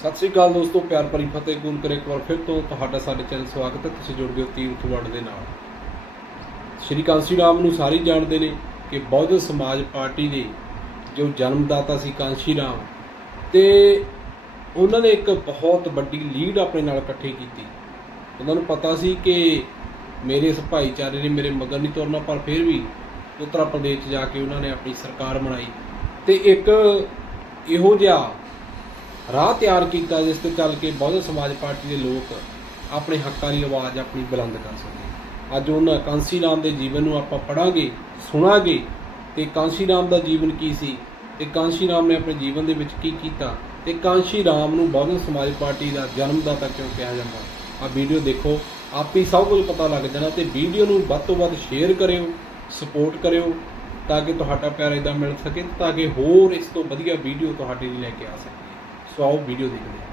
सत श्री अकाल दोस्तों, प्यार भरी फतेह कबूल करे। एक बार फिर तो ਤੁਹਾਡਾ ਸਾਡੇ ਚੈਨਲ ਸਵਾਗਤ है। तुसीं जुड़ गए हो तीर्थ वंड दे नाल। श्री कांसी राम नूं सारे जानते हैं कि बहुजन समाज पार्टी के जो जन्मदाता सी कांसी राम, तो उन्होंने एक बहुत बड़ी लीड अपने नाल इकट्ठी की। उन्होंने पता सी कि मेरे इस भाईचारे ने मेरे मगर नहीं तुरना, पर फिर भी उत्तर प्रदेश जाके उन्होंने अपनी सरकार बनाई तो एक इहो जिहा राह तैयार किया जिस ते चल के बहुजन समाज पार्टी के लोग अपने हक्कां की आवाज़ अपनी बुलंद कर सके। अज उन्होंने कांसी राम के जीवन को आप पढ़ांगे सुनांगे तो कांसी राम का जीवन की सी, ते कांसी राम ने अपने जीवन के विच की कीता, ते कांसी राम नूं बहुजन समाज पार्टी का जन्मदाता क्यों कहा जाता। आ वीडियो देखो, आप ही सब कुछ पता लग जाना। तो वीडियो नूं वध तो वध शेयर करियो, सपोर्ट करियो ताकि तुहाडा प्यार इदां मिल सके, ताकि होर इस तो वधिया वीडियो तुहाडे लई लैके आ सके। सो आओ वीडियो देखते हैं।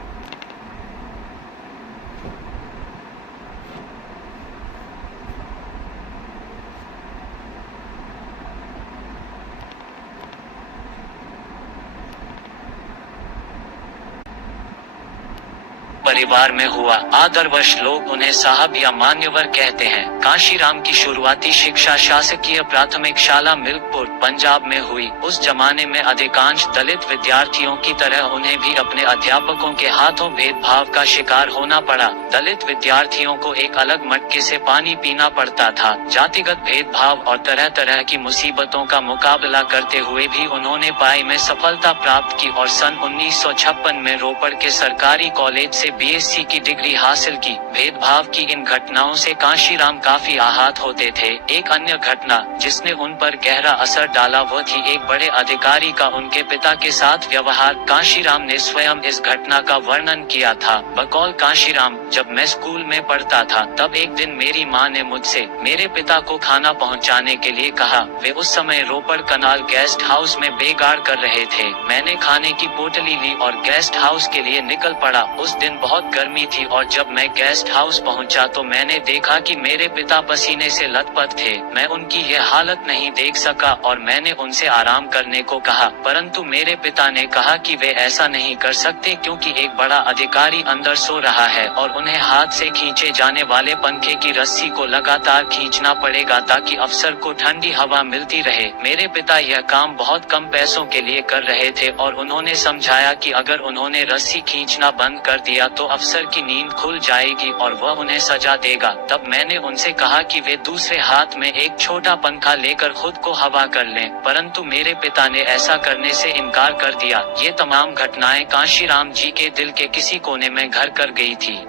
परिवार में हुआ। आदरवश लोग उन्हें साहब या मान्यवर कहते हैं। कांशीराम की शुरुआती शिक्षा शासकीय प्राथमिक शाला मिल्कपुर पंजाब में हुई। उस जमाने में अधिकांश दलित विद्यार्थियों की तरह उन्हें भी अपने अध्यापकों के हाथों भेदभाव का शिकार होना पड़ा। दलित विद्यार्थियों को एक अलग मटके से पानी पीना पड़ता था। जातिगत भेदभाव और तरह तरह की मुसीबतों का मुकाबला करते हुए भी उन्होंने पढ़ाई में सफलता प्राप्त की और सन 1956 में रोपड़ के सरकारी कॉलेज से बीएससी की डिग्री हासिल की। भेदभाव की इन घटनाओं से कांशीराम काफी आहत होते थे। एक अन्य घटना जिसने उन पर गहरा असर डाला वो थी एक बड़े अधिकारी का उनके पिता के साथ व्यवहार। कांशीराम ने स्वयं इस घटना का वर्णन किया था। बकौल कांशीराम, जब मैं स्कूल में पढ़ता था तब एक दिन मेरी माँ ने मुझसे मेरे पिता को खाना पहुँचाने के लिए कहा। वे उस समय रोपड़ कनाल गेस्ट हाउस में बेगार कर रहे थे। मैंने खाने की पोटली ली और गेस्ट हाउस के लिए निकल पड़ा। उस दिन बहुत गर्मी थी और जब मैं गेस्ट हाउस पहुंचा तो मैंने देखा कि मेरे पिता पसीने से लथपथ थे। मैं उनकी यह हालत नहीं देख सका और मैंने उनसे आराम करने को कहा, परंतु मेरे पिता ने कहा कि वे ऐसा नहीं कर सकते क्योंकि एक बड़ा अधिकारी अंदर सो रहा है और उन्हें हाथ से खींचे जाने वाले पंखे की रस्सी को लगातार खींचना पड़ेगा ताकि अफसर को ठंडी हवा मिलती रहे। मेरे पिता यह काम बहुत कम पैसों के लिए कर रहे थे और उन्होंने समझाया कि अगर उन्होंने रस्सी खींचना बंद कर दिया तो अफसर की नींद खुल जाएगी और वह उन्हें सजा देगा। तब मैंने उनसे कहा कि वे दूसरे हाथ में एक छोटा पंखा लेकर खुद को हवा कर लें, परंतु मेरे पिता ने ऐसा करने से इनकार कर दिया। ये तमाम घटनाएं कांशीराम जी के दिल के किसी कोने में घर कर गई थी।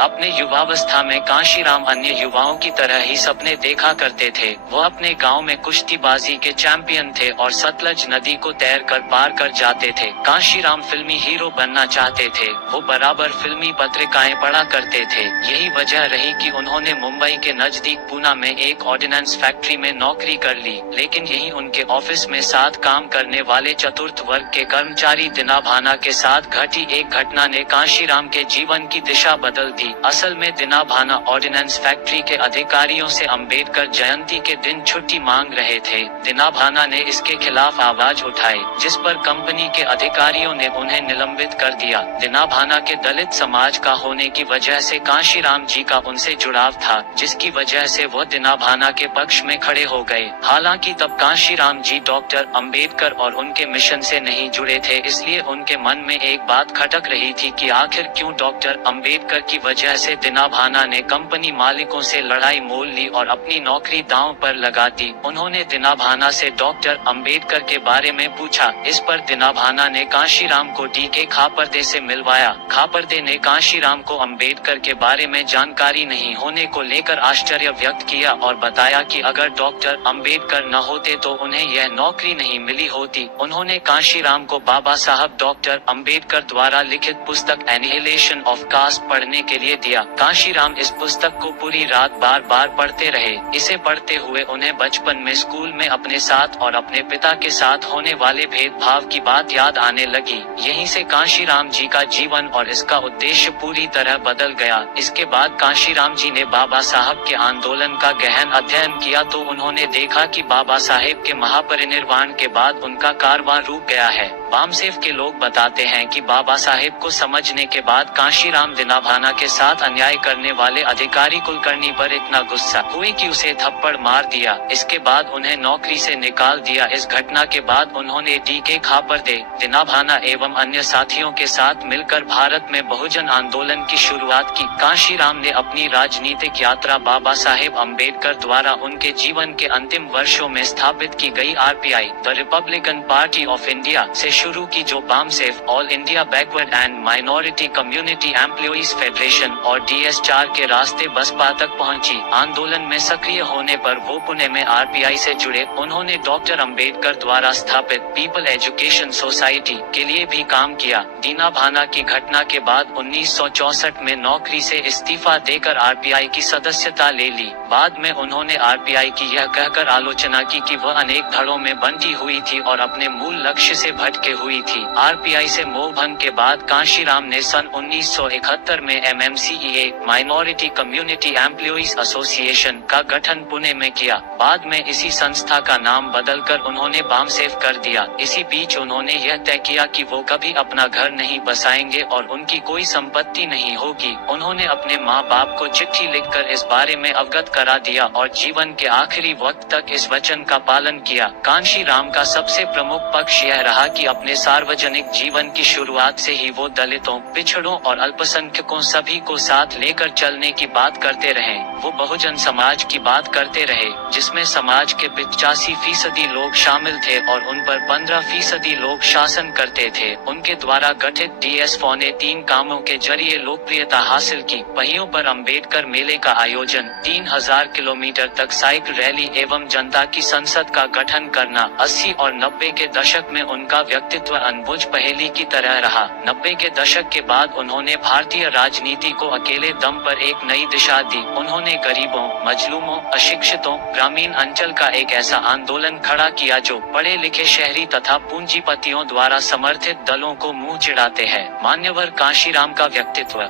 अपने युवावस्था में कांशीराम अन्य युवाओं की तरह ही सपने देखा करते थे। वो अपने गांव में कुश्तीबाजी के चैंपियन थे और सतलज नदी को तैरकर पार कर जाते थे। कांशीराम फिल्मी हीरो बनना चाहते थे। वो बराबर फिल्मी पत्रिकाएं पढ़ा करते थे। यही वजह रही कि उन्होंने मुंबई के नजदीक पूना में एक ऑर्डिनेंस फैक्ट्री में नौकरी कर ली। लेकिन यही उनके ऑफिस में साथ काम करने वाले चतुर्थ वर्ग के कर्मचारी दिना भाना के साथ घटी एक घटना ने कांशीराम के जीवन की दिशा बदल दी। असल में दिना भाना ऑर्डिनेंस फैक्ट्री के अधिकारियों से अंबेडकर जयंती के दिन छुट्टी मांग रहे थे। दिना भाना ने इसके खिलाफ आवाज उठाई, जिस पर कंपनी के अधिकारियों ने उन्हें निलंबित कर दिया। दिना भाना के दलित समाज का होने की वजह से कांशीराम जी का उनसे जुड़ाव था, जिसकी वजह से वो दिना भाना के पक्ष में खड़े हो गए। हालांकि तब कांशीराम जी डॉक्टर अंबेडकर और उनके मिशन से नहीं जुड़े थे, इसलिए उनके मन में एक बात खटक रही थी कि आखिर क्यों डॉक्टर अंबेडकर की वजह से दिना भाना ने कंपनी मालिकों से लड़ाई मोल ली और अपनी नौकरी दांव पर लगा दी। उन्होंने दिना भाना से डॉक्टर अंबेडकर के बारे में पूछा। इस पर दिना भाना ने कांशीराम को डीके खापर्दे से मिलवाया। खापर्दे ने कांशीराम को अंबेडकर के बारे में जानकारी नहीं होने को लेकर आश्चर्य व्यक्त किया और बताया कि अगर डॉक्टर अंबेडकर न होते तो उन्हें यह नौकरी नहीं मिली होती। उन्होंने कांशीराम को बाबा साहब डॉक्टर अंबेडकर द्वारा लिखित पुस्तक एनिहिलेशन ऑफ कास्ट पढ़ने के लिए दिया। कांशीराम इस पुस्तक को पूरी रात बार बार पढ़ते रहे। इसे पढ़ते हुए उन्हें बचपन में स्कूल में अपने साथ और अपने पिता के साथ होने वाले भेदभाव की बात याद आने लगी। यहीं से कांशीराम जी का जीवन और इसका उद्देश्य पूरी तरह बदल गया। इसके बाद कांशीराम जी ने बाबा साहब के आंदोलन का गहन अध्ययन किया तो उन्होंने देखा कि बाबा साहेब के महापरिनिर्वाण के बाद उनका कारवां रुक गया है। बामसेफ के लोग बताते हैं कि बाबा साहेब को समझने के बाद कांशीराम दिनाभाना के साथ अन्याय करने वाले अधिकारी कुलकर्णी पर इतना गुस्सा हुए कि उसे थप्पड़ मार दिया। इसके बाद उन्हें नौकरी से निकाल दिया। इस घटना के बाद उन्होंने डी.के. खापर्दे, दिनाभाना एवं अन्य साथियों के साथ मिलकर भारत में बहुजन आंदोलन की शुरुआत की। कांशीराम ने अपनी राजनीतिक यात्रा बाबा साहेब अम्बेडकर द्वारा उनके जीवन के अंतिम वर्षों में स्थापित की गई RPI, the Republican party of India से शुरू की, जो BAMCEF, all India backward and minority community employees federation और DS4 के रास्ते बसपा तक पहुंची। आंदोलन में सक्रिय होने पर वो पुणे में आरपीआई से जुड़े। उन्होंने डॉक्टर अंबेडकर द्वारा स्थापित पीपल एजुकेशन सोसाइटी के लिए भी काम किया। दीनाभाना की घटना के बाद 1964 में नौकरी से इस्तीफा देकर आरपीआई की सदस्यता ले ली। बाद में उन्होंने आरपीआई की यह कहकर आलोचना की कि वह अनेक धड़ों में बंटी हुई थी और अपने मूल लक्ष्य से भटके हुई थी। आरपीआई से मोहभंग के बाद कांशीराम ने सन 1971 में MMCEA, minority community employees association का गठन पुणे में किया। बाद में इसी संस्था का नाम बदलकर उन्होंने बामसेफ कर दिया। इसी बीच उन्होंने यह तय किया कि वो कभी अपना घर नहीं बसाएंगे और उनकी कोई संपत्ति नहीं होगी। उन्होंने अपने माँ बाप को चिट्ठी लिखकर इस बारे में अवगत करा दिया और जीवन के आखिरी वक्त तक इस वचन का पालन किया। कांशीराम का सबसे प्रमुख पक्ष यह रहा कि अपने सार्वजनिक जीवन की शुरुआत से ही वो दलितों, पिछड़ों और अल्पसंख्यकों सभी को साथ लेकर चलने की बात करते रहे। वो बहुजन समाज की बात करते रहे, जिसमें समाज के 85% लोग शामिल थे और उन पर 15% लोग शासन करते थे। उनके द्वारा गठित DS4 ने 3 कामों के जरिए लोकप्रियता हासिल की। पहियों पर अंबेडकर मेले का आयोजन, 3000 किलोमीटर तक साइकिल रैली एवं जनता की संसद का गठन करना। 80 और 90 के दशक में उनका व्यक्तित्व अनबुझ पहेली की तरह रहा। 90 के दशक के बाद उन्होंने भारतीय राजनीति को अकेले दम पर एक नई दिशा दी। उन्होंने गरीबों, मजलूमों, अशिक्षितों, ग्रामीण अंचल का एक ऐसा आंदोलन खड़ा किया जो पढ़े लिखे शहरी तथा पूंजीपतियों द्वारा समर्थित दलों को मुंह चिढ़ाते हैं। मान्यवर कांशीराम का व्यक्तित्व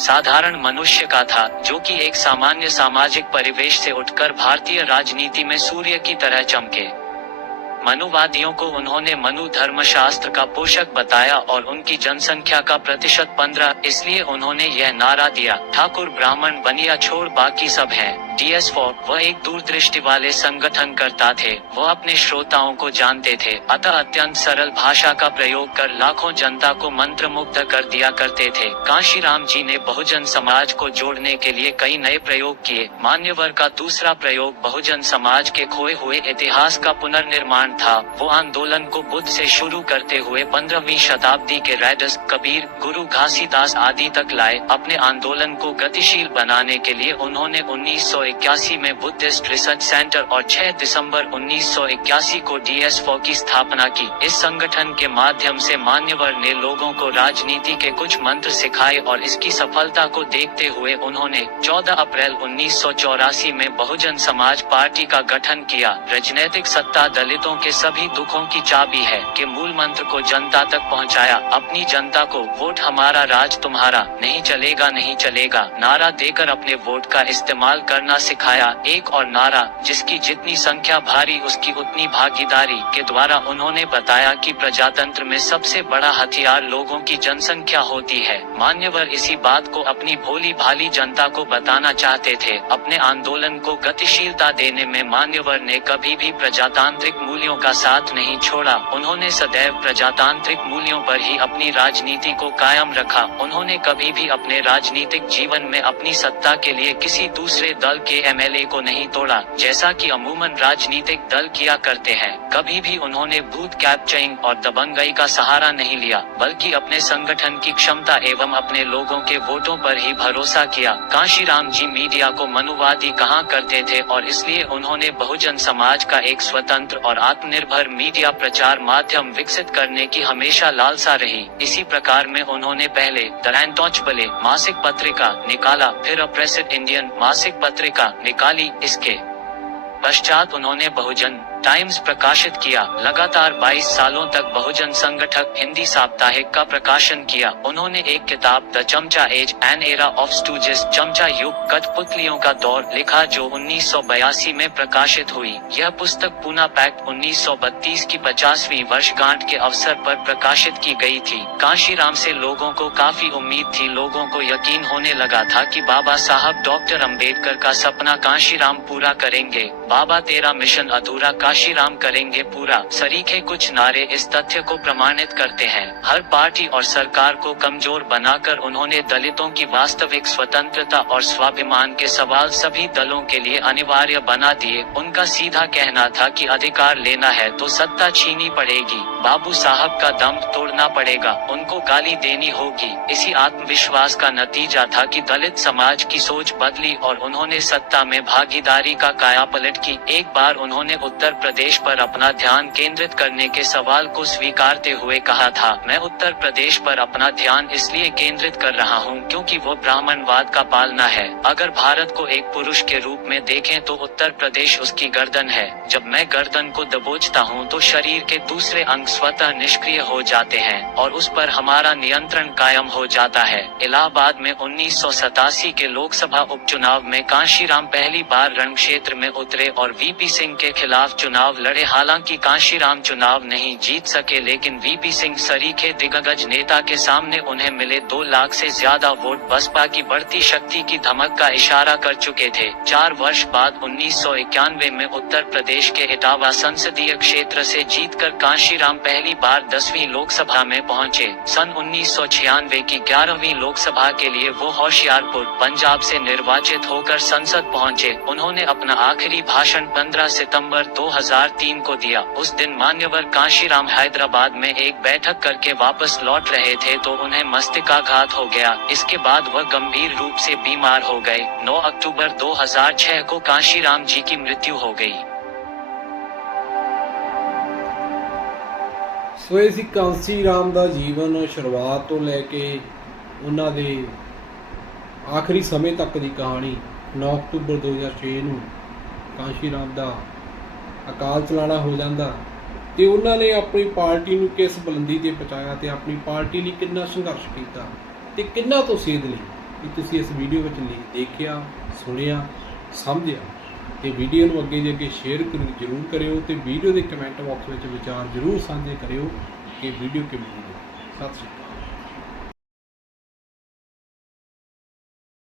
साधारण मनुष्य का था, जो कि एक सामान्य सामाजिक परिवेश से उठकर भारतीय राजनीति में सूर्य की तरह चमके। मनुवादियों को उन्होंने मनु धर्मशास्त्र का पोषक बताया और उनकी जनसंख्या का प्रतिशत 15, इसलिए उन्होंने यह नारा दिया, ठाकुर ब्राह्मण बनिया छोड़ बाकी सब हैं। DS4 वह एक दूरदृष्टि वाले संगठन करता थे। वह अपने श्रोताओं को जानते थे, अतः अत्यंत सरल भाषा का प्रयोग कर लाखों जनता को मंत्रमुग्ध कर दिया करते थे। कांशीराम जी ने बहुजन समाज को जोड़ने के लिए कई नए प्रयोग किए। मान्यवर का दूसरा प्रयोग बहुजन समाज के खोए हुए इतिहास का पुनर्निर्माण था। वो आंदोलन को बुद्ध से शुरू करते हुए 15वीं शताब्दी के रैदास, कबीर, गुरु घासीदास आदि तक लाए। अपने आंदोलन को गतिशील बनाने के लिए उन्होंने 1981 में बुद्धिस्ट रिसर्च सेंटर और 6 दिसंबर 1981 को DS4 की स्थापना की। इस संगठन के माध्यम से मान्यवर ने लोगों को राजनीति के कुछ मंत्र सिखाए और इसकी सफलता को देखते हुए उन्होंने 14 अप्रैल 1984 में बहुजन समाज पार्टी का गठन किया। राजनीतिक सत्ता दलितों के सभी दुखों की चाबी है के मूल मंत्र को जनता तक पहुंचाया। अपनी जनता को वोट हमारा राज तुम्हारा, नहीं चलेगा नहीं चलेगा नारा देकर अपने वोट का इस्तेमाल करना सिखाया। एक और नारा, जिसकी जितनी संख्या भारी उसकी उतनी भागीदारी, के द्वारा उन्होंने बताया कि प्रजातंत्र में सबसे बड़ा हथियार लोगों की जनसंख्या होती है। मान्यवर इसी बात को अपनी भोली भाली जनता को बताना चाहते थे। अपने आंदोलन को गतिशीलता देने में मान्यवर ने कभी भी प्रजातांत्रिक मूल्यों का साथ नहीं छोड़ा। उन्होंने सदैव प्रजातांत्रिक मूल्यों पर ही अपनी राजनीति को कायम रखा। उन्होंने कभी भी अपने राजनीतिक जीवन में अपनी सत्ता के लिए किसी दूसरे दल के MLA को नहीं तोड़ा, जैसा कि अमूमन राजनीतिक दल किया करते हैं। कभी भी उन्होंने बूथ कैप्चरिंग और दबंगई का सहारा नहीं लिया, बल्कि अपने संगठन की क्षमता एवं अपने लोगों के वोटों पर ही भरोसा किया। कांशीराम जी मीडिया को मनुवादी कहा करते थे और इसलिए उन्होंने बहुजन समाज का एक स्वतंत्र और आत्मनिर्भर मीडिया प्रचार माध्यम विकसित करने की हमेशा लालसा रही। इसी प्रकार में उन्होंने पहले द अनटचेबल मासिक पत्रिका निकाला, फिर अ प्रेसिड इंडियन मासिक पत्रिका निकाली। इसके पश्चात उन्होंने बहुजन टाइम्स प्रकाशित किया। लगातार 22 सालों तक बहुजन संगठक हिंदी साप्ताहिक का प्रकाशन किया। उन्होंने एक किताब द चमचा एज एन एरा ऑफ स्टूजेस चमचा युग कठपुतलियों का दौर लिखा जो 1982 में प्रकाशित हुई। यह पुस्तक पूना पैक्ट 1932 की 50वीं वर्षगांठ के अवसर पर प्रकाशित की गई थी। कांशीराम से लोगों को काफी उम्मीद थी। लोगों को यकीन होने लगा था कि बाबा साहब डॉक्टर अंबेडकर का सपना कांशीराम पूरा करेंगे। बाबा तेरा मिशन अधूरा कांशीराम करेंगे पूरा। सरीखे कुछ नारे इस तथ्य को प्रमाणित करते हैं। हर पार्टी और सरकार को कमजोर बनाकर उन्होंने दलितों की वास्तविक स्वतंत्रता और स्वाभिमान के सवाल सभी दलों के लिए अनिवार्य बना दिए। उनका सीधा कहना था कि अधिकार लेना है तो सत्ता छीनी पड़ेगी, बाबू साहब का दम तोड़ना पड़ेगा, उनको गाली देनी होगी। इसी आत्मविश्वास का नतीजा था कि दलित समाज की सोच बदली और उन्होंने सत्ता में भागीदारी का कायापलट की। एक बार उन्होंने उत्तर प्रदेश पर अपना ध्यान केंद्रित करने के सवाल को स्वीकारते हुए कहा था, मैं उत्तर प्रदेश पर अपना ध्यान इसलिए केंद्रित कर रहा हूँ क्योंकि वो ब्राह्मणवाद का पालना है। अगर भारत को एक पुरुष के रूप में देखें तो उत्तर प्रदेश उसकी गर्दन है। जब मैं गर्दन को दबोचता हूँ तो शरीर के दूसरे अंग स्वतः निष्क्रिय हो जाते हैं और उस पर हमारा नियंत्रण कायम हो जाता है। इलाहाबाद में 1987 के लोकसभा उपचुनाव में कांशीराम पहली बार रणक्षेत्र में उतरे और वीपी सिंह के खिलाफ चुनाव लड़े। हालांकि कांशीराम चुनाव नहीं जीत सके लेकिन वीपी सिंह सरीखे दिग्गज नेता के सामने उन्हें मिले 2 लाख से ज्यादा वोट बसपा की बढ़ती शक्ति की धमक का इशारा कर चुके थे। 4 वर्ष बाद 1991 में उत्तर प्रदेश के इटावा संसदीय क्षेत्र से जीतकर कांशीराम पहली बार 10वीं लोकसभा में पहुंचे। सन 1996 की 11वीं लोकसभा के लिए वो होशियारपुर पंजाब से निर्वाचित होकर संसद पहुंचे। उन्होंने अपना आखिरी भाषण 15 सितंबर 2003 को दिया। उस दिन मान्यवर कांशीराम हैदराबाद में एक बैठक करके वापस लौट रहे थे तो उन्हें मस्तिष्काघात हो गया। इसके बाद वह गंभीर रूप से बीमार हो गए। 9 अक्टूबर 2006 को कांशीराम जी की मृत्यु हो गई। ਸੋ ਇਹ ਸੀ ਕਾਂਸੀ ਰਾਮ ਦਾ ਜੀਵਨ ਸ਼ੁਰੂਆਤ ਤੋਂ ਲੈ ਕੇ ਉਹਨਾਂ ਦੇ ਆਖਰੀ ਸਮੇਂ ਤੱਕ ਦੀ ਕਹਾਣੀ। 9 ਅਕਤੂਬਰ 2006 ਨੂੰ ਕਾਂਸੀ ਰਾਮ ਦਾ ਅਕਾਲ ਚਲਾਣਾ ਹੋ ਜਾਂਦਾ ਤੇ ਉਹਨਾਂ ਨੇ ਆਪਣੀ ਪਾਰਟੀ ਨੂੰ ਕਿਸ ਬੁਲੰਦੀ ਤੇ ਪਹੁੰਚਾਇਆ ਤੇ ਆਪਣੀ ਪਾਰਟੀ ਲਈ ਕਿੰਨਾ ਸੰਘਰਸ਼ ਕੀਤਾ ਤੇ ਕਿੰਨਾ ਤੋਂ ਸੇਧ ਲਈ ਕਿ ਤੁਸੀਂ ਇਸ ਵੀਡੀਓ ਵਿੱਚ ਦੇਖਿਆ, ਸੁਣਿਆ, ਸਮਝਿਆ। ਤੇ ਵੀਡੀਓ ਨੂੰ ਅੱਗੇ ਦੀ ਅੱਗੇ ਸ਼ੇਅਰ ਜ਼ਰੂਰ ਕਰਿਓ ਤੇ ਵੀਡੀਓ ਦੇ ਕਮੈਂਟ ਬਾਕਸ ਵਿੱਚ ਵਿਚਾਰ ਜ਼ਰੂਰ ਸਾਂਝੇ ਕਰਿਓ ਕਿ ਵੀਡੀਓ ਕਿਵੇਂ ਲੱਗੀ। ਸਤਿ ਸ਼੍ਰੀ ਅਕਾਲ।